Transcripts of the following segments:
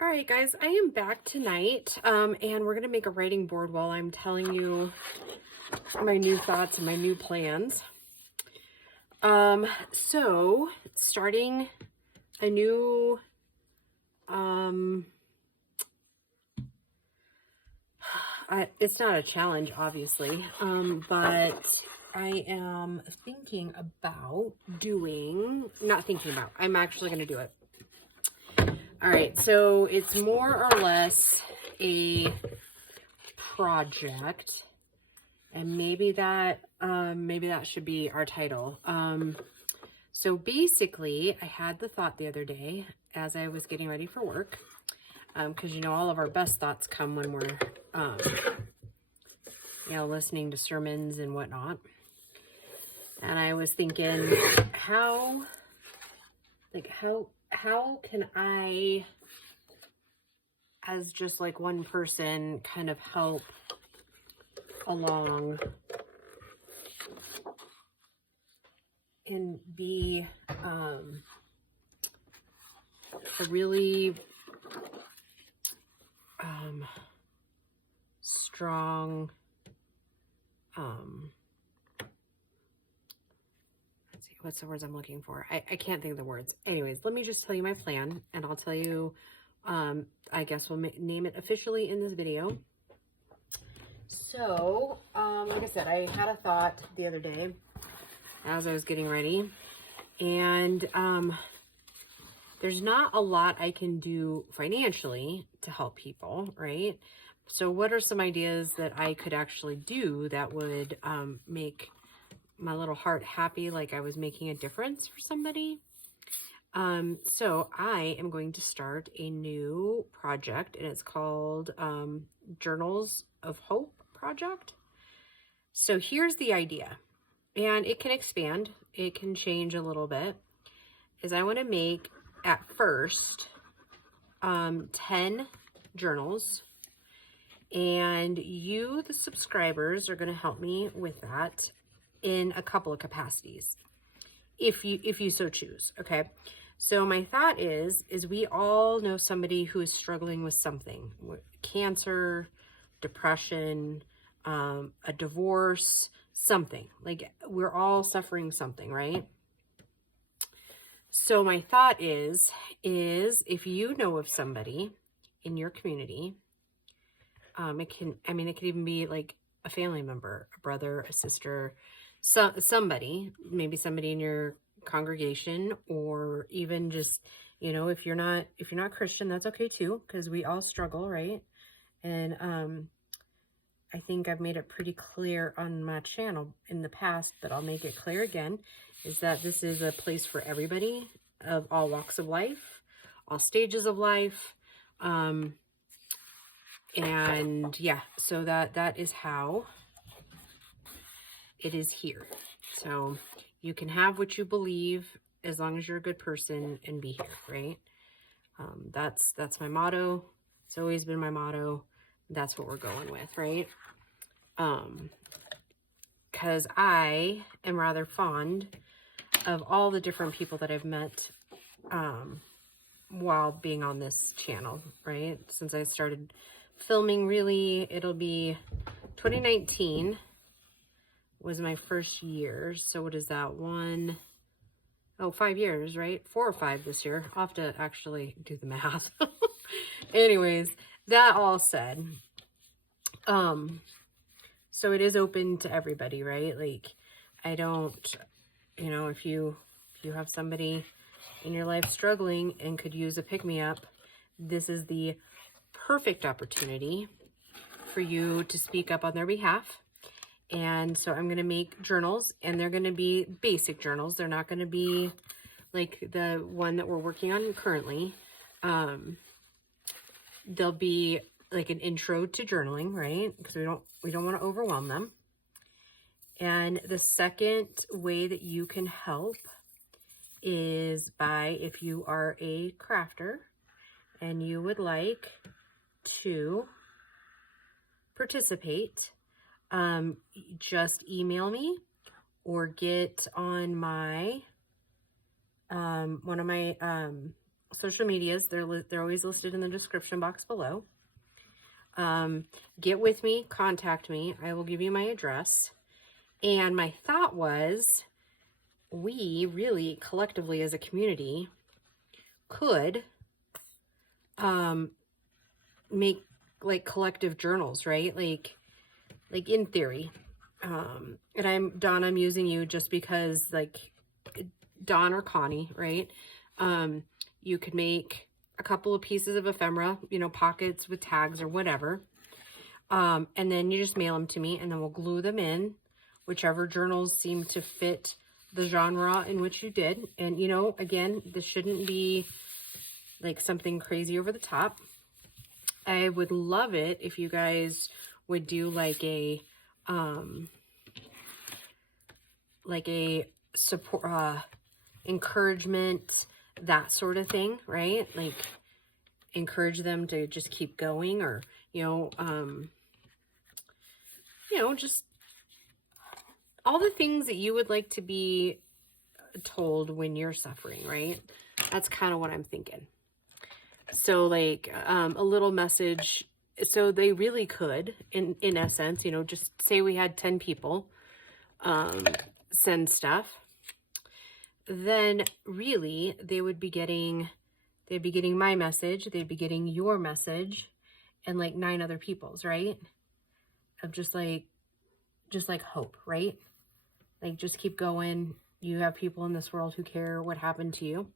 All right, guys, I am back tonight, and we're going to make a writing board while I'm telling you my new thoughts and my new plans. So starting a new, it's not a challenge, obviously, but I am thinking about I'm actually going to do it. All right, so it's more or less a project, and maybe that should be our title. So basically, I had the thought the other day as I was getting ready for work, because all of our best thoughts come when we're listening to sermons and whatnot. And I was thinking, how can I, as just like one person, kind of help along and be a really strong, let's see, what's the words I'm looking for? I can't think of the words. Anyways, let me just tell you my plan, and I'll tell you, I guess we'll name it officially in this video. So, like I said, I had a thought the other day as I was getting ready, and there's not a lot I can do financially to help people, right? So what are some ideas that I could actually do that would make my little heart happy, like I was making a difference for somebody? So I am going to start a new project, and it's called Journals of Hope Project. So here's the idea, and it can expand, it can change a little bit, is I want to make at first 10 journals, and you, the subscribers, are going to help me with that in a couple of capacities, if you so choose. Okay, so my thought is we all know somebody who is struggling with something: cancer, depression, a divorce, something. Like, we're all suffering something, right? So my thought is if you know of somebody in your community, it could even be like a family member, a brother, a sister, somebody, maybe somebody in your congregation, or even just, if you're not Christian, that's okay too, because we all struggle, right? And I think I've made it pretty clear on my channel in the past, but I'll make it clear again, is that this is a place for everybody of all walks of life, all stages of life. And yeah, so that is how it is here. So you can have what you believe as long as you're a good person and be here, right? That's my motto. It's always been my motto. That's what we're going with, right? Because I am rather fond of all the different people that I've met while being on this channel, right? Since I started filming, really, it'll be 2019 was my first year. So what is that? 5 years, right? 4 or 5 this year. I'll have to actually do the math. Anyways, that all said, so it is open to everybody, right? Like, I don't, if you have somebody in your life struggling and could use a pick-me-up, this is the perfect opportunity for you to speak up on their behalf. And so I'm going to make journals, and they're going to be basic journals. They're not going to be like the one that we're working on currently. They'll be like an intro to journaling, right? Because we don't want to overwhelm them. And the second way that you can help is by, if you are a crafter and you would like to participate, just email me or get on my one of my social medias. They're always listed in the description box below. Get with me, contact me. I will give you my address. And my thought was, we really collectively as a community could make like collective journals, right? Like in theory. And I'm using you just because, like, Dawn or Connie, right? You could make a couple of pieces of ephemera, you know, pockets with tags or whatever. And then you just mail them to me, and then we'll glue them in whichever journals seem to fit the genre in which you did. And, you know, again, this shouldn't be like something crazy over the top. I would love it if you guys would do like a support, encouragement, that sort of thing, right? Like encourage them to just keep going, or, you know, just all the things that you would like to be told when you're suffering, right? That's kind of what I'm thinking. So like, a little message. So they really could, in essence, you know, just say we had 10 people, send stuff, then really they'd be getting my message, they'd be getting your message, and like 9 other people's, right? Of just like hope, right? Like, just keep going. You have people in this world who care what happened to you.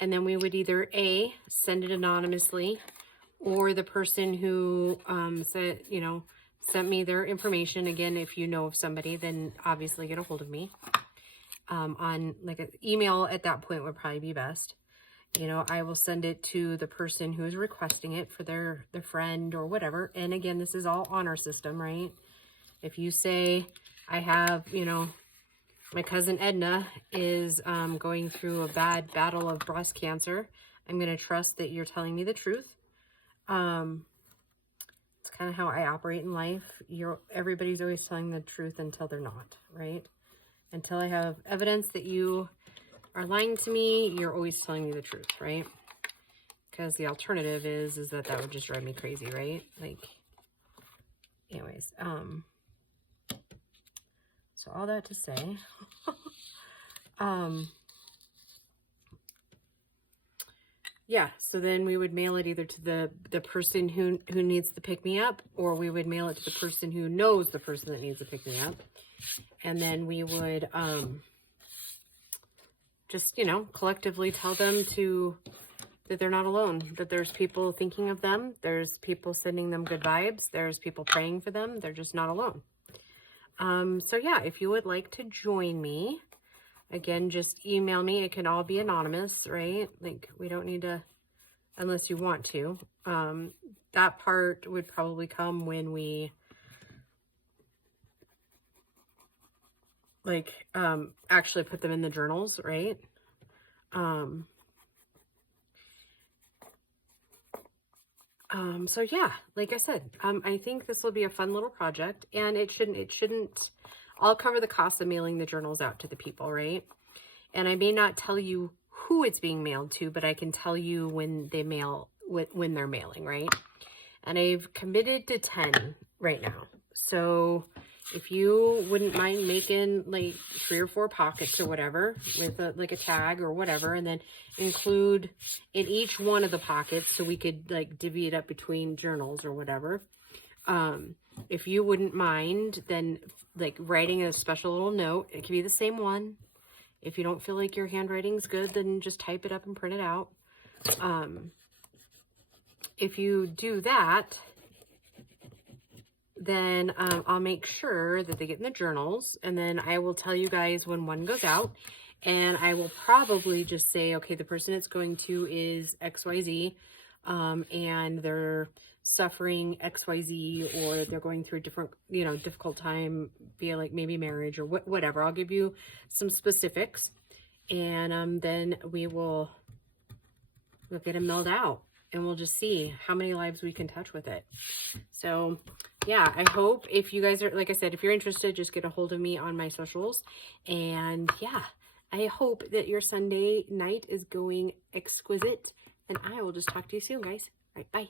And then we would either A, send it anonymously, or the person who sent me their information. Again, if you know of somebody, then obviously get a hold of me. On like an email at that point would probably be best. You know, I will send it to the person who is requesting it for their friend or whatever. And again, this is all honor system, right? If you say, I have, you know, my cousin Edna is going through a bad battle of breast cancer, I'm going to trust that you're telling me the truth. It's kind of how I operate in life. Everybody's always telling the truth until they're not, right? Until I have evidence that you are lying to me, you're always telling me the truth, right? Because the alternative is that would just drive me crazy, right? Like, anyways, so all that to say, yeah, so then we would mail it either to the person who needs to pick me up, or we would mail it to the person who knows the person that needs to pick me up. And then we would, just, you know, collectively tell them that they're not alone, that there's people thinking of them, there's people sending them good vibes, there's people praying for them, they're just not alone. So yeah, if you would like to join me, again, just email me. It can all be anonymous, right? Like, we don't need to, unless you want to. That part would probably come when we, like, actually put them in the journals, right? So yeah, like I said, I think this will be a fun little project, and it shouldn't, I'll cover the cost of mailing the journals out to the people, right? And I may not tell you who it's being mailed to, but I can tell you when they mail, when they're mailing, right? And I've committed to 10 right now. So if you wouldn't mind making like 3 or 4 pockets or whatever with like a tag or whatever, and then include in each one of the pockets so we could like divvy it up between journals or whatever. If you wouldn't mind, then like writing a special little note. It could be the same one. If you don't feel like your handwriting's good, then just type it up and print it out. If you do that, then I'll make sure that they get in the journals, and then I will tell you guys when one goes out, and I will probably just say, okay, the person it's going to is XYZ, and they're suffering XYZ, or they're going through a different, you know, difficult time via like maybe marriage or whatever. I'll give you some specifics, and then we'll get them mailed out, and we'll just see how many lives we can touch with it. So yeah, I hope if you guys are, like I said, if you're interested, just get a hold of me on my socials. And yeah, I hope that your Sunday night is going exquisite, and I will just talk to you soon, guys. All right, bye.